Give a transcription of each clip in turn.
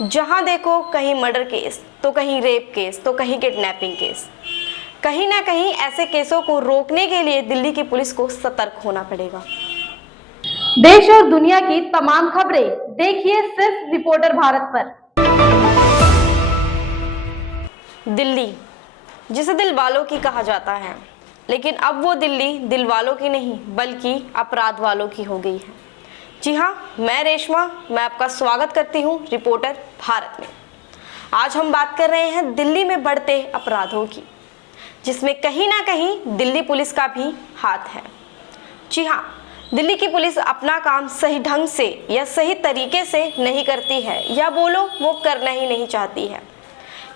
जहां देखो कहीं मर्डर केस, तो कहीं रेप केस, तो कहीं किडनैपिंग केस। कहीं ना कहीं ऐसे केसों को रोकने के लिए दिल्ली की पुलिस को सतर्क होना पड़ेगा। देश और दुनिया की तमाम खबरें देखिए सिर्फ रिपोर्टर भारत पर। दिल्ली, जिसे दिल वालों की कहा जाता है, लेकिन अब वो दिल्ली दिल वालों की नहीं बल्कि अपराध वालों की हो गई है। जी हाँ, मैं रेशमा, मैं आपका स्वागत करती हूँ रिपोर्टर भारत में। आज हम बात कर रहे हैं दिल्ली में बढ़ते अपराधों की, जिसमें कहीं ना कहीं दिल्ली पुलिस का भी हाथ है। जी हाँ, दिल्ली की पुलिस अपना काम सही ढंग से या सही तरीके से नहीं करती है, या बोलो वो करना ही नहीं चाहती है,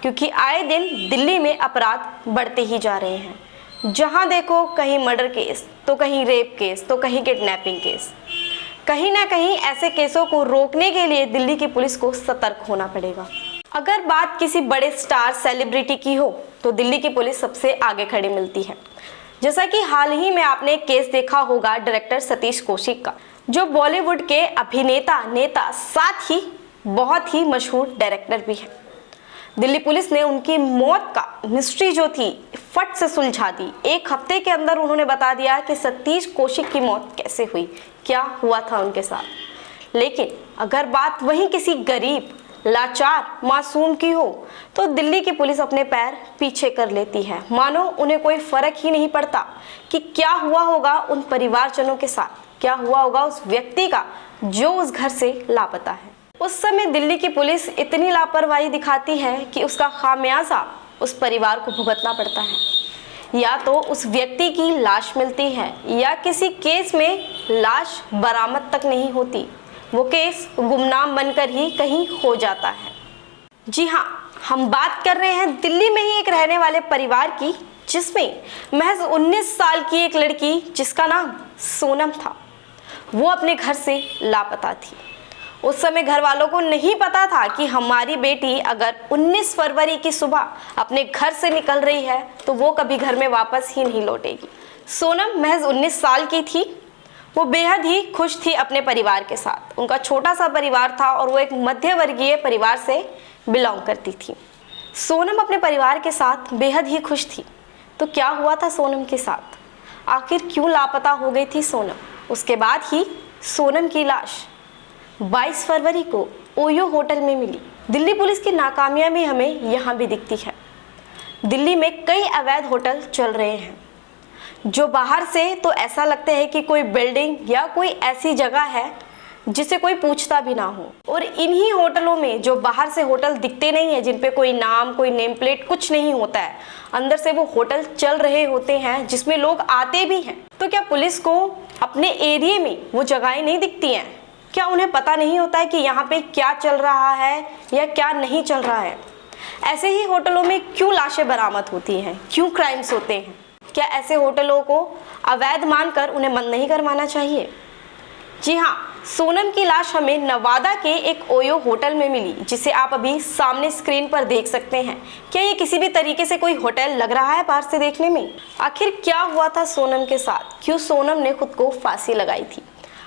क्योंकि आए दिन दिल्ली में अपराध बढ़ते ही जा रहे हैं। जहां देखो कहीं मर्डर केस, तो कहीं रेप केस, तो कहीं किडनैपिंग केस। कहीं ना कहीं ऐसे केसों को रोकने के लिए दिल्ली की पुलिस को सतर्क होना पड़ेगा। अगर बात किसी बड़े स्टार सेलिब्रिटी की हो तो दिल्ली की पुलिस सबसे आगे खड़ी मिलती है। जैसा कि हाल ही में आपने केस देखा होगा डायरेक्टर सतीश कौशिक का, जो बॉलीवुड के अभिनेता, नेता, साथ ही बहुत ही मशहूर डायरेक्टर भी हैं। दिल्ली पुलिस ने उनकी मौत का मिस्ट्री जो थी फट से सुलझा दी। एक हफ्ते के अंदर उन्होंने बता दिया कि सतीश कौशिक की मौत कैसे हुई, क्या हुआ था उनके साथ। लेकिन अगर बात वहीं किसी गरीब, लाचार, मासूम की हो तो दिल्ली की पुलिस अपने पैर पीछे कर लेती है, मानो उन्हें कोई फर्क ही नहीं पड़ता कि क्या हुआ होगा उन परिवारजनों के साथ, क्या हुआ होगा उस व्यक्ति का जो उस घर से लापता है। उस समय दिल्ली की पुलिस इतनी लापरवाही दिखाती है कि उसका खामियाजा उस परिवार को भुगतना पड़ता है। या तो उस व्यक्ति की लाश मिलती है, या किसी केस में लाश बरामद तक नहीं होती, वो केस गुमनाम बनकर ही कहीं हो जाता है। जी हाँ, हम बात कर रहे हैं दिल्ली में ही एक रहने वाले परिवार की, जिसमें महज 19 साल की एक लड़की, जिसका नाम सोनम था, वो अपने घर से लापता थी। उस समय घर वालों को नहीं पता था कि हमारी बेटी अगर 19 फरवरी की सुबह अपने घर से निकल रही है तो वो कभी घर में वापस ही नहीं लौटेगी। सोनम महज 19 साल की थी। वो बेहद ही खुश थी अपने परिवार के साथ। उनका छोटा सा परिवार था और वो एक मध्य वर्गीय परिवार से बिलोंग करती थी। सोनम अपने परिवार के साथ बेहद ही खुश थी। तो क्या हुआ था सोनम के साथ? आखिर क्यों लापता हो गई थी सोनम? उसके बाद ही सोनम की लाश 22 फरवरी को ओयो होटल में मिली। दिल्ली पुलिस की नाकामयाबी हमें यहाँ भी दिखती है। दिल्ली में कई अवैध होटल चल रहे हैं, जो बाहर से तो ऐसा लगता है कि कोई बिल्डिंग या कोई ऐसी जगह है जिसे कोई पूछता भी ना हो। और इन्हीं होटलों में, जो बाहर से होटल दिखते नहीं है, जिन पे कोई नाम, कोई नेम प्लेट कुछ नहीं होता है, अंदर से वो होटल चल रहे होते हैं जिसमें लोग आते भी हैं। तो क्या पुलिस को अपने एरिया में वो जगहें नहीं दिखती हैं? क्या उन्हें पता नहीं होता है कि यहाँ पे क्या चल रहा है या क्या नहीं चल रहा है? ऐसे ही होटलों में क्यों लाशें बरामद होती हैं? क्यों क्राइम्स होते हैं? क्या ऐसे होटलों को अवैध मानकर उन्हें बंद नहीं करवाना चाहिए? जी हाँ, सोनम की लाश हमें नवादा के एक ओयो होटल में मिली, जिसे आप अभी सामने स्क्रीन पर देख सकते हैं। क्या ये किसी भी तरीके से कोई होटल लग रहा है बाहर से देखने में? आखिर क्या हुआ था सोनम के साथ? क्यों सोनम ने खुद को फांसी लगाई थी?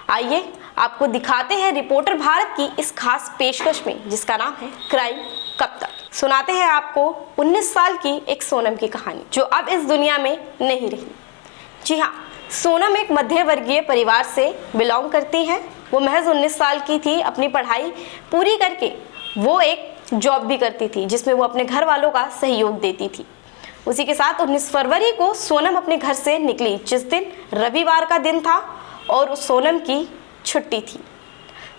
आइए आपको दिखाते हैं रिपोर्टर भारत की इस खास पेशकश में, जिसका नाम है क्राइम कब तक। सुनाते हैं आपको 19 साल की एक सोनम की कहानी, जो अब इस दुनिया में नहीं रही। जी हाँ, सोनम एक मध्य वर्गीय परिवार से बिलोंग करती है। वो महज 19 साल की थी। अपनी पढ़ाई पूरी करके वो एक जॉब भी करती थी, जिसमें वो अपने घर वालों का सहयोग देती थी। उसी के साथ 19 फरवरी को सोनम अपने घर से निकली, जिस दिन रविवार का दिन था और उस सोनम की छुट्टी थी।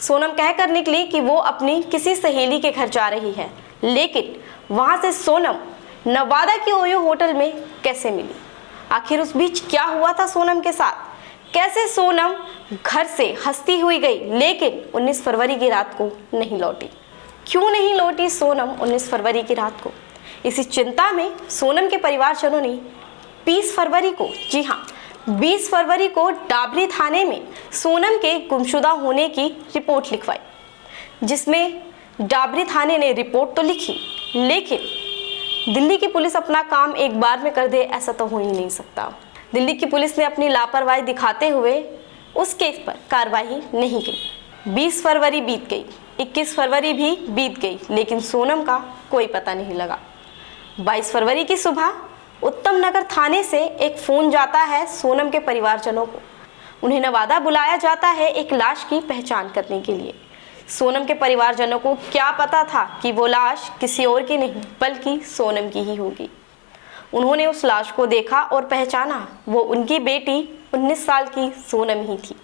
सोनम कहकर निकली कि वो अपनी किसी सहेली के घर जा रही है, लेकिन वहां से सोनम नवादा की ओयो होटल में कैसे मिली? आखिर उस बीच क्या हुआ था सोनम के साथ? कैसे सोनम घर से हंसती हुई गई, लेकिन 19 फरवरी की रात को नहीं लौटी? क्यों नहीं लौटी सोनम 19 फरवरी की रात को? इसी चिंता में सोनम के परिवारजनों ने 20 फरवरी को, जी हाँ 20 फरवरी को डाबरी थाने में सोनम के गुमशुदा होने की रिपोर्ट लिखवाई, जिसमें डाबरी थाने ने रिपोर्ट तो लिखी, लेकिन दिल्ली की पुलिस अपना काम एक बार में कर दे ऐसा तो हो ही नहीं सकता। दिल्ली की पुलिस ने अपनी लापरवाही दिखाते हुए उस केस पर कार्रवाई नहीं की। 20 फरवरी बीत गई, 21 फरवरी भी बीत गई, लेकिन सोनम का कोई पता नहीं लगा। 22 फरवरी की सुबह उत्तम नगर थाने से एक फोन जाता है सोनम के परिवारजनों को। उन्हें नवादा बुलाया जाता है एक लाश की पहचान करने के लिए। सोनम के परिवारजनों को क्या पता था कि वो लाश किसी और की नहीं बल्कि सोनम की ही होगी। उन्होंने उस लाश को देखा और पहचाना, वो उनकी बेटी 19 साल की सोनम ही थी,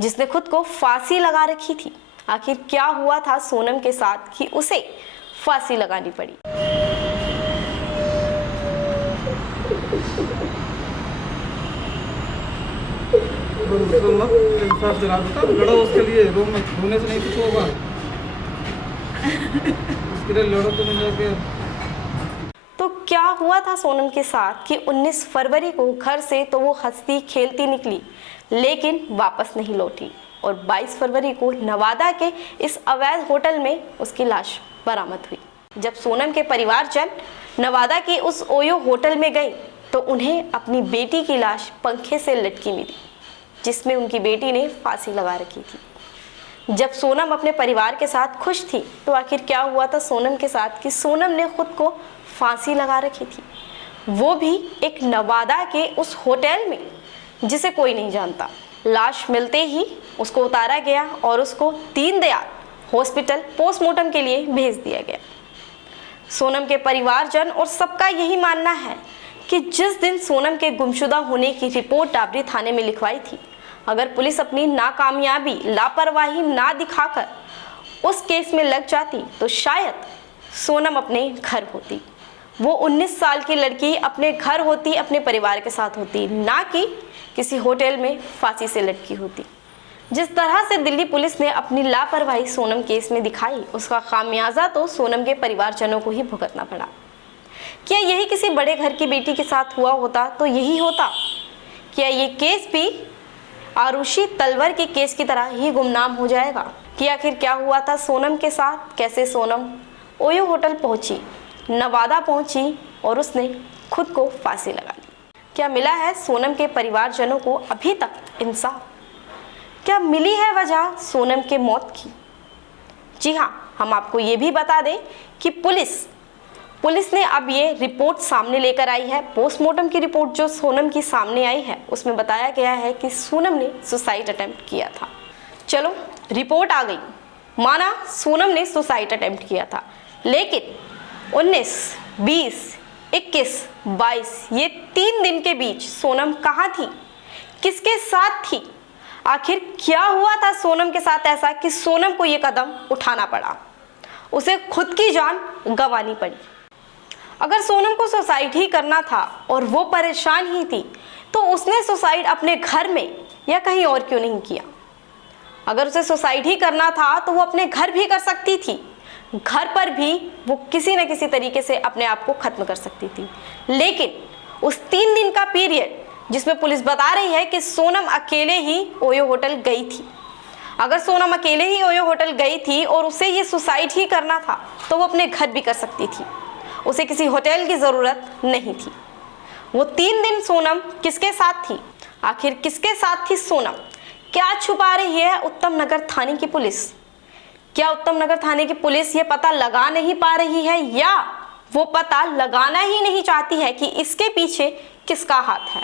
जिसने खुद को फांसी लगा रखी थी। आखिर क्या हुआ था सोनम के साथ कि उसे फांसी लगानी पड़ी? इंसाफ दिला देता, लड़ो उसके लिए, रोने से नहीं कुछ होगा। उसके लिए लड़ो तुम जाके। तो क्या हुआ था सोनम के साथ कि 19 फरवरी को घर से तो वो हंसती खेलती निकली, लेकिन वापस नहीं लौटी और 22 फरवरी को नवादा के इस अवैध होटल में उसकी लाश बरामद हुई। जब सोनम के परिवारजन नवादा के उस ओयो होटल में गए तो उन्हें अपनी बेटी की लाश पंखे से लटकी मिली, जिसमें उनकी बेटी ने फांसी लगा रखी थी। जब सोनम अपने परिवार के साथ खुश थी तो आखिर क्या हुआ था सोनम के साथ कि सोनम ने खुद को फांसी लगा रखी थी, वो भी एक नवादा के उस होटल में जिसे कोई नहीं जानता। लाश मिलते ही उसको उतारा गया और उसको दीनदयाल हॉस्पिटल पोस्टमार्टम के लिए भेज दिया गया। सोनम के परिवारजन और सबका यही मानना है कि जिस दिन सोनम के गुमशुदा होने की रिपोर्ट डाबरी थाने में लिखवाई थी, अगर पुलिस अपनी नाकामयाबी लापरवाही ना दिखाकर उस केस में लग जाती तो शायद सोनम अपने घर होती। वो 19 साल की लड़की अपने घर होती, अपने परिवार के साथ होती, ना कि किसी होटल में फांसी से लटकी होती। जिस तरह से दिल्ली पुलिस ने अपनी लापरवाही सोनम केस में दिखाई, उसका खामियाजा तो सोनम के परिवारजनों को ही भुगतना पड़ा। क्या यही किसी बड़े घर की बेटी के साथ हुआ होता तो यही होता? क्या ये केस भी आरुषि तलवर के केस की तरह ही गुमनाम हो जाएगा? कि आखिर क्या हुआ था सोनम के साथ? कैसे सोनम ओयो होटल पहुंची, नवादा पहुंची और उसने खुद को फांसी लगा ली? क्या मिला है सोनम के परिवारजनों को अभी तक इंसाफ? क्या मिली है वजह सोनम के मौत की? जी हाँ, हम आपको ये भी बता दें कि पुलिस ने अब ये रिपोर्ट सामने लेकर आई है। पोस्टमार्टम की रिपोर्ट जो सोनम की सामने आई है उसमें बताया गया है कि सोनम ने सुसाइड अटेम्प्ट किया था। चलो, रिपोर्ट आ गई, माना सोनम ने सुसाइड अटेम्प्ट किया था, लेकिन 19, 20, 21, 22 ये 3 दिन के बीच सोनम कहाँ थी, किसके साथ थी? आखिर क्या हुआ था सोनम के साथ ऐसा कि सोनम को ये कदम उठाना पड़ा, उसे खुद की जान गंवानी पड़ी? अगर सोनम को सुसाइड ही करना था और वो परेशान ही थी तो उसने सुसाइड अपने घर में या कहीं और क्यों नहीं किया? अगर उसे सुसाइड ही करना था तो वो अपने घर भी कर सकती थी, घर पर भी वो किसी न किसी तरीके से अपने आप को खत्म कर सकती थी। लेकिन उस 3 दिन का पीरियड जिसमें पुलिस बता रही है कि सोनम अकेले ही ओयो होटल गई थी, अगर सोनम अकेले ही ओयो होटल गई थी और उसे ये सुसाइड ही करना था तो वो अपने घर भी कर सकती थी, उसे किसी होटल की ज़रूरत नहीं थी। वो 3 दिन सोनम किसके साथ थी? आखिर किसके साथ थी सोनम? क्या छुपा रही है उत्तम नगर थाने की पुलिस? क्या उत्तम नगर थाने की पुलिस ये पता लगा नहीं पा रही है या वो पता लगाना ही नहीं चाहती है कि इसके पीछे किसका हाथ है?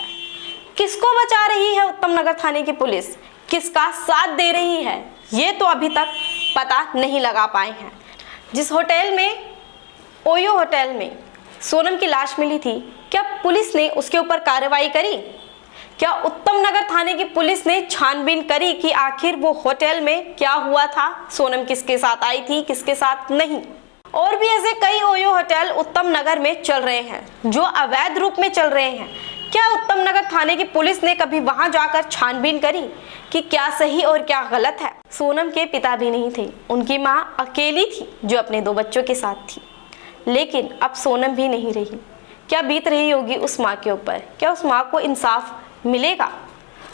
किसको बचा रही है उत्तम नगर थाने की पुलिस? किसका साथ दे रही है? ये तो अभी तक पता नहीं लगा पाए हैं। जिस होटल में, ओयो होटल में सोनम की लाश मिली थी, क्या पुलिस ने उसके ऊपर कार्रवाई करी? क्या उत्तम नगर थाने की पुलिस ने छानबीन करी कि आखिर वो होटल में क्या हुआ था, सोनम किसके साथ आई थी, किसके साथ नहीं? और भी ऐसे कई ओयो होटल उत्तम नगर में चल रहे हैं जो अवैध रूप में चल रहे हैं। क्या उत्तम नगर थाने की पुलिस ने कभी वहां जाकर छानबीन करी कि क्या सही और क्या गलत है? सोनम के पिता भी नहीं थे, उनकी माँ अकेली थी जो अपने 2 बच्चों के साथ थी। लेकिन अब सोनम भी नहीं रही। क्या बीत रही होगी उस माँ के ऊपर? क्या उस माँ को इंसाफ मिलेगा?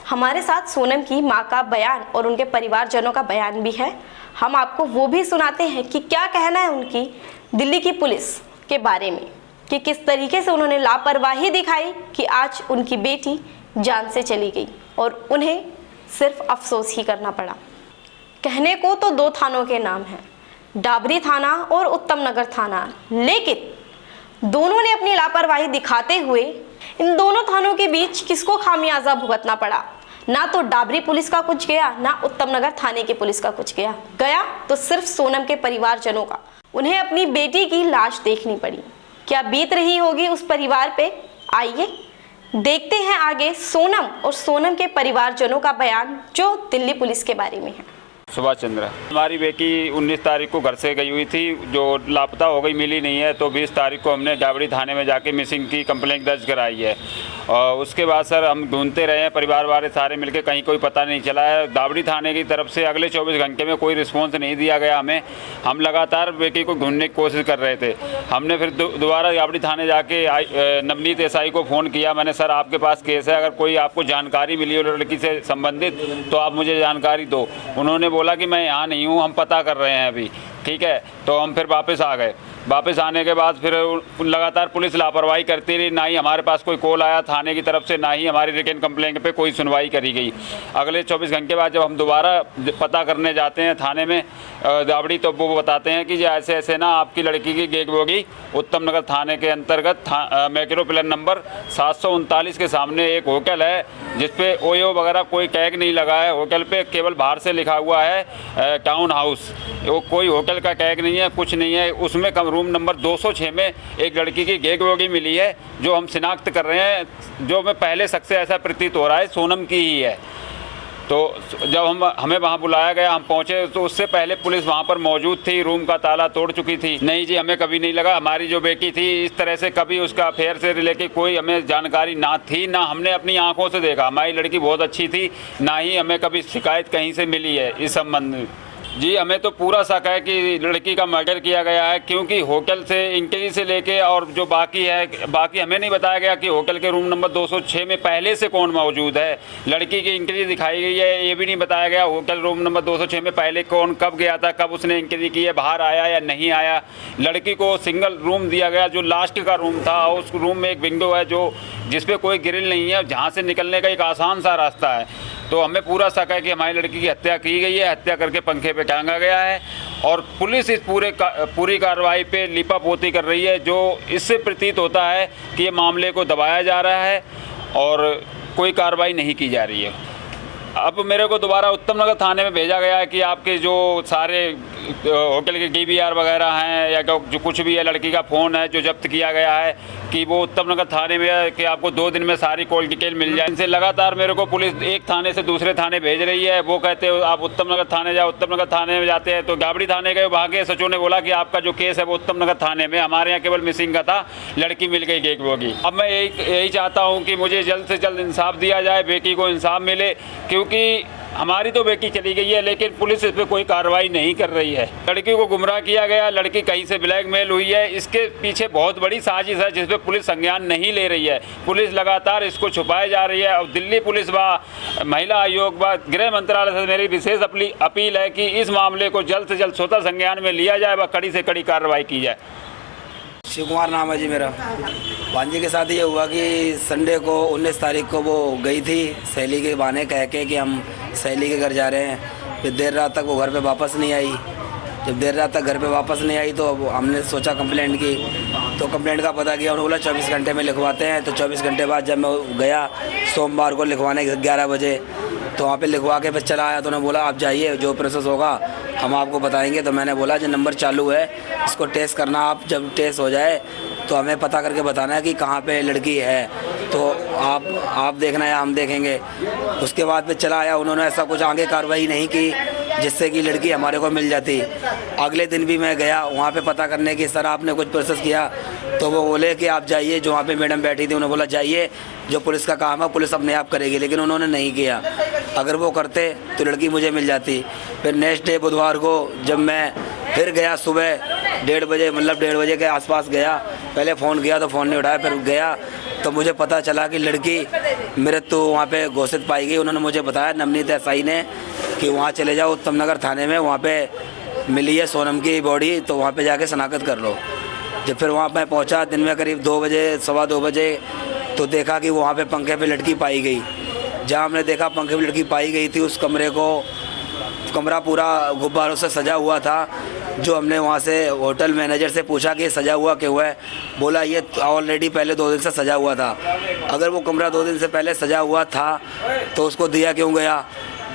हमारे साथ सोनम की माँ का बयान और उनके परिवारजनों का बयान भी है। हम आपको वो भी सुनाते हैं कि क्या कहना है उनकी दिल्ली की पुलिस के बारे में, कि किस तरीके से उन्होंने लापरवाही दिखाई कि आज उनकी बेटी जान से चली गई और उन्हें सिर्फ अफसोस ही करना पड़ा। कहने को तो 2 थानों के नाम हैं, डाबरी थाना और उत्तम नगर थाना, लेकिन दोनों ने अपनी लापरवाही दिखाते हुए इन दोनों थानों के बीच किसको खामियाजा भुगतना पड़ा। ना तो डाबरी पुलिस का कुछ गया, ना उत्तम नगर थाने की पुलिस का कुछ गया तो सिर्फ सोनम के परिवारजनों का। उन्हें अपनी बेटी की लाश देखनी पड़ी। क्या बीत रही होगी उस परिवार पे, आइए देखते हैं आगे सोनम और सोनम के परिवारजनों का बयान जो दिल्ली पुलिस के बारे में है। सुभाष चंद्र, हमारी बेटी 19 तारीख को घर से गई हुई थी, जो लापता हो गई, मिली नहीं है। तो 20 तारीख को हमने डाबरी थाने में जाके मिसिंग की कंप्लेंट दर्ज कराई है। और उसके बाद सर हम ढूंढते रहे हैं, परिवार वाले सारे मिलकर, कहीं कोई पता नहीं चला है। डाबरी थाने की तरफ से अगले 24 घंटे में कोई रिस्पॉन्स नहीं दिया गया हमें। हम लगातार बेटी को ढूंढने की कोशिश कर रहे थे। हमने फिर दोबारा डाबरी थाने जाके नवनीत एसआई को फ़ोन किया। मैंने, सर आपके पास केस है, अगर कोई आपको जानकारी मिली हो लड़की से संबंधित तो आप मुझे जानकारी दो। उन्होंने बोला कि मैं यहाँ नहीं हूँ, हम पता कर रहे हैं अभी, ठीक है। तो हम फिर वापस आ गए। वापस आने के बाद फिर लगातार पुलिस लापरवाही करती रही। ना ही हमारे पास कोई कॉल आया थाने की तरफ से, ना ही हमारी रिटन कंप्लेंट पे कोई सुनवाई करी गई। अगले 24 घंटे बाद जब हम दोबारा पता करने जाते हैं थाने में डाबरी, तो वो बताते हैं कि ऐसे ऐसे ना आपकी लड़की की गेट होगी उत्तम नगर थाने के अंतर्गत मैक्रो पिलर नंबर 739 के सामने एक होटल है, जिसपे ओयो वगैरह कोई टैग नहीं लगा है। होटल पे केवल बाहर से लिखा हुआ है टाउन हाउस, वो कोई होटल का टैग नहीं है, कुछ नहीं है। उसमें रूम नंबर 206 में एक लड़की की डेड बॉडी मिली है, जो हम शिनाख्त कर रहे हैं। जो मैं पहले शख्स से ऐसा प्रतीत हो रहा है सोनम की ही है। तो जब हमें वहाँ बुलाया गया, हम पहुँचे तो उससे पहले पुलिस वहाँ पर मौजूद थी, रूम का ताला तोड़ चुकी थी। नहीं जी, हमें कभी नहीं लगा हमारी जो बेटी थी इस तरह से, कभी उसका अफेयर से रिलेटेड कोई हमें जानकारी ना थी, ना हमने अपनी आंखों से देखा। हमारी लड़की बहुत अच्छी थी, ना ही हमें कभी शिकायत कहीं से मिली है इस संबंध में। जी, हमें तो पूरा शक है कि लड़की का मर्डर किया गया है, क्योंकि होटल से इंक्वायरी से लेके और जो बाकी है, बाकी हमें नहीं बताया गया कि होटल के रूम नंबर 206 में पहले से कौन मौजूद है। लड़की की इंक्वायरी दिखाई गई है, ये भी नहीं बताया गया होटल रूम नंबर 206 में पहले कौन कब गया था, कब उसने इंक्वायरी की है, बाहर आया या नहीं आया। लड़की को सिंगल रूम दिया गया, जो लास्ट का रूम था। उस रूम में एक विंडो है जो जिसपे कोई ग्रिल नहीं है, जहाँ से निकलने का एक आसान सा रास्ता है। तो हमें पूरा शक है कि हमारी लड़की की हत्या की गई है, हत्या करके पंखे पे टांगा गया है। और पुलिस इस पूरी कार्रवाई पे लिपापोती कर रही है, जो इससे प्रतीत होता है कि ये मामले को दबाया जा रहा है और कोई कार्रवाई नहीं की जा रही है। अब मेरे को दोबारा उत्तम नगर थाने में भेजा गया है कि आपके जो सारे होटल के DVR वगैरह हैं या जो कुछ भी है, लड़की का फ़ोन है जो जब्त किया गया है, कि वो उत्तम नगर थाने में है कि आपको 2 दिन में सारी कॉल डिटेल मिल जाए। इनसे लगातार मेरे को पुलिस एक थाने से दूसरे थाने भेज रही है। वो कहते हैं आप उत्तम नगर थाने जाओ, उत्तम नगर थाने में जाते हैं तो डाबरी थाने गए, वहाँ के SHO ने बोला कि आपका जो केस है वो उत्तम नगर थाने में, हमारे यहाँ केवल मिसिंग का था, लड़की मिल गई गेट होगी। अब मैं यही चाहता हूँ कि मुझे जल्द से जल्द इंसाफ दिया जाए, बेटी को इंसाफ मिले, क्योंकि हमारी तो बेटी चली गई है लेकिन पुलिस इस पर कोई कार्रवाई नहीं कर रही है। लड़की को गुमराह किया गया, लड़की कहीं से ब्लैकमेल हुई है, इसके पीछे बहुत बड़ी साजिश है जिस पर पुलिस संज्ञान नहीं ले रही है। पुलिस लगातार इसको छुपाए जा रही है। और दिल्ली पुलिस व महिला आयोग व गृह मंत्रालय से मेरी विशेष अपील है कि इस मामले को जल्द से जल्द स्वतः संज्ञान में लिया जाए व कड़ी से कड़ी कार्रवाई की जाए। शिव कुमार नाम है जी मेरा। भांजी के साथ ये हुआ कि संडे को 19 तारीख को वो गई थी सहेली के बहाने कह के कि हम सहेली के घर जा रहे हैं। फिर देर रात तक वो घर पे वापस नहीं आई। जब देर रात तक घर पे वापस नहीं आई तो हमने सोचा कंप्लेंट की, तो कंप्लेंट का पता किया, उन्होंने बोला 24 घंटे में लिखवाते हैं। तो 24 घंटे बाद जब मैं गया सोमवार को लिखवाने 11 बजे, तो वहाँ पे लिखवा के फिर चला आया। तो उन्होंने बोला आप जाइए, जो प्रोसेस होगा हम आपको बताएंगे। तो मैंने बोला जो नंबर चालू है इसको टेस्ट करना, आप जब टेस्ट हो जाए तो हमें पता करके बताना है कि कहाँ पे लड़की है, तो आप देखना या हम देखेंगे। उसके बाद फिर चला आया, उन्होंने ऐसा कुछ आगे कार्रवाई नहीं की जिससे कि लड़की हमारे को मिल जाती। अगले दिन भी मैं गया वहाँ पे पता करने की, सर आपने कुछ प्रोसेस किया? तो वो बोले कि आप जाइए, जो वहाँ पे मैडम बैठी थी उन्होंने बोला जाइए, जो पुलिस का काम है पुलिस अपने आप करेगी। लेकिन उन्होंने नहीं किया। अगर वो करते तो लड़की मुझे मिल जाती। फिर नेक्स्ट डे बुधवार को जब मैं फिर गया सुबह 1:30 बजे, मतलब 1:30 बजे के आसपास गया, पहले फ़ोन किया तो फ़ोन नहीं उठाया। फिर गया तो मुझे पता चला कि लड़की मृत्यु वहाँ पे घोषित पाई गई। उन्होंने मुझे बताया नवनीत एसआई ने कि वहाँ चले जाओ उत्तम नगर थाने में, वहाँ पे मिली है सोनम की बॉडी, तो वहाँ पे जाके शनाख्त कर लो। जब फिर वहाँ मैं पहुँचा दिन में करीब 2 बजे, सवा 2 बजे, तो देखा कि वहाँ पे पंखे पे लड़की पाई गई। जहाँ हमने देखा पंखे पे लड़की पाई गई थी, उस कमरे को, कमरा पूरा गुब्बारों से सजा हुआ था। जो हमने वहाँ से होटल मैनेजर से पूछा कि सजा हुआ क्यों हुआ है, बोला ये ऑलरेडी पहले 2 दिन से सजा हुआ था। अगर वो कमरा 2 दिन से पहले सजा हुआ था तो उसको दिया क्यों गया।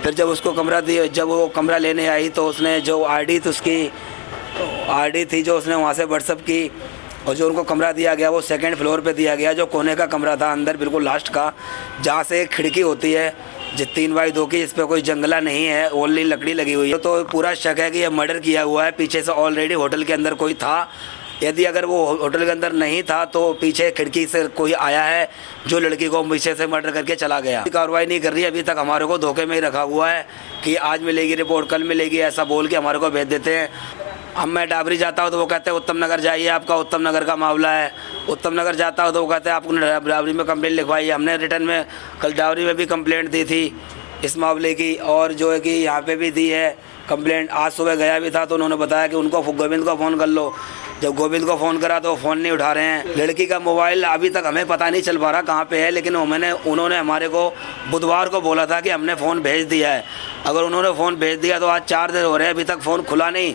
फिर जब उसको कमरा दिया, जब वो कमरा लेने आई तो उसने जो आईडी थी, उसकी आईडी थी जो उसने वहाँ से व्हाट्सअप की, और जो उनको कमरा दिया गया वो 2nd फ्लोर पे दिया गया, जो कोने का कमरा था अंदर बिल्कुल लास्ट का, जहाँ से एक खिड़की होती है जो 3x2 की, इस पर कोई जंगला नहीं है, ओनली लकड़ी लगी हुई है। तो पूरा शक है कि यह मर्डर किया हुआ है। पीछे से ऑलरेडी होटल के अंदर कोई था। यदि अगर वो होटल के अंदर नहीं था तो पीछे खिड़की से कोई आया है जो लड़की को पीछे से मर्डर करके चला गया। कार्रवाई नहीं कर रही है, अभी तक हमारे को धोखे में ही रखा हुआ है कि आज मिलेगी रिपोर्ट, कल मिलेगी, ऐसा बोल के हमारे को भेज देते हैं। अब मैं डाबरी जाता हूँ तो वो कहते हैं उत्तम नगर जाइए, आपका उत्तम नगर का मामला है। उत्तम नगर जाता हूँ तो वो कहते हैं आपको डाबरी में कंप्लेंट लिखवाई है। हमने रिटर्न में कल डाबरी में भी कंप्लेंट दी थी इस मामले की, और जो है कि यहाँ पे भी दी है कंप्लेंट। आज सुबह गया भी था तो उन्होंने बताया कि उनको गोविंद को फ़ोन कर लो। जब गोविंद को फ़ोन करा तो फ़ोन नहीं उठा रहे हैं। लड़की का मोबाइल अभी तक हमें पता नहीं चल पा रहा कहाँ पे है, लेकिन उन्होंने हमारे को बुधवार को बोला था कि हमने फ़ोन भेज दिया है। अगर उन्होंने फ़ोन भेज दिया तो आज 4 दिन हो रहे हैं, अभी तक फ़ोन खुला नहीं,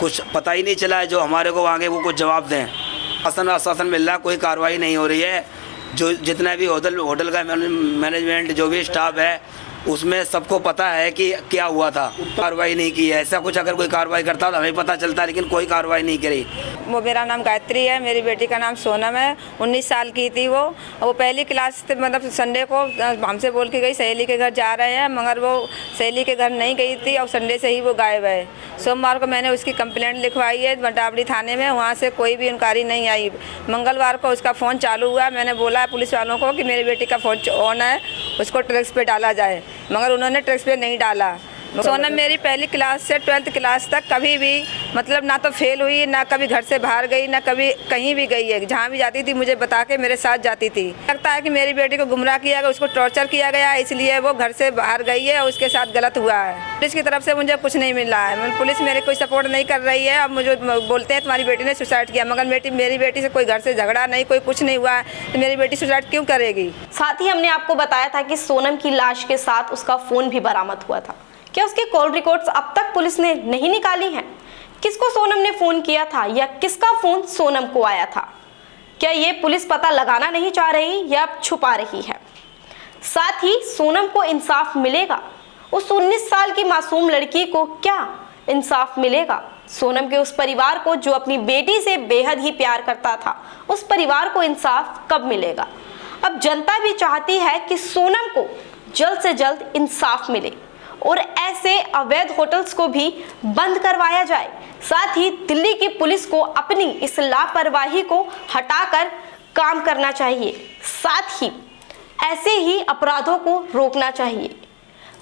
कुछ पता ही नहीं चला है जो हमारे को आगे वो कुछ जवाब दें। आश्वासन मिल रहा है, कोई कार्रवाई नहीं हो रही है। जो जितना भी होटल का मैनेजमेंट, जो भी स्टाफ है, उसमें सबको पता है कि क्या हुआ था। कार्रवाई नहीं की है। ऐसा कुछ अगर कोई कार्रवाई करता तो हमें पता चलता, लेकिन कोई कार्रवाई नहीं करी। वो मेरा नाम गायत्री है, मेरी बेटी का नाम सोनम है। 19 साल की थी वो पहली क्लास से, मतलब संडे को हमसे बोल के गई सहेली के घर जा रहे हैं, मगर वो सहेली के घर नहीं गई थी और संडे से ही वो गायब है। सोमवार को मैंने उसकी कंप्लेंट लिखवाई है डाबरी थाने में, वहाँ से कोई भी इंक्वायरी नहीं आई। मंगलवार को उसका फ़ोन चालू हुआ, मैंने बोला पुलिस वालों को कि मेरी बेटी का फ़ोन ऑन है, उसको ट्रैक्स पे डाला जाए, मगर उन्होंने ट्रैक्स पे नहीं डाला। सोनम मेरी पहली क्लास से 12th क्लास तक कभी भी, मतलब ना तो फेल हुई, ना कभी घर से बाहर गई, ना कभी कहीं भी गई है। जहाँ भी जाती थी मुझे बता के मेरे साथ जाती थी। लगता है कि मेरी बेटी को गुमराह किया गया, उसको टॉर्चर किया गया, इसलिए वो घर से बाहर गई है और उसके साथ गलत हुआ है। पुलिस की तरफ से मुझे कुछ नहीं मिल रहा है, पुलिस मेरी कोई सपोर्ट नहीं कर रही है। अब मुझे बोलते हैं तुम्हारी बेटी ने सुसाइड किया, मगर मेरी बेटी से कोई घर से झगड़ा नहीं, कोई कुछ नहीं हुआ है, तो मेरी बेटी सुसाइड क्यों करेगी। साथ ही हमने आपको बताया था कि सोनम की लाश के साथ उसका फ़ोन भी बरामद हुआ था। क्या उसके कॉल रिकॉर्ड्स अब तक पुलिस ने नहीं निकाली हैं? किसको सोनम ने फ़ोन किया था या किसका फ़ोन सोनम को आया था? क्या ये पुलिस पता लगाना नहीं चाह रही या अब छुपा रही है? साथ ही सोनम को इंसाफ मिलेगा? उस 19 साल की मासूम लड़की को क्या इंसाफ मिलेगा? सोनम के उस परिवार को जो अपनी बेटी से बेहद ही प्यार करता था, उस परिवार को इंसाफ कब मिलेगा? अब जनता भी चाहती है कि सोनम को जल्द से जल्द इंसाफ मिले और ऐसे अवैध होटल्स को भी बंद करवाया जाए। साथ ही दिल्ली की पुलिस को अपनी इस लापरवाही को हटाकर काम करना चाहिए। साथ ही ऐसे ही अपराधों को रोकना चाहिए।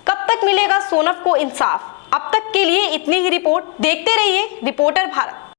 कब तक मिलेगा सोनम को इंसाफ? अब तक के लिए इतनी ही रिपोर्ट। देखते रहिए रिपोर्टर भारत।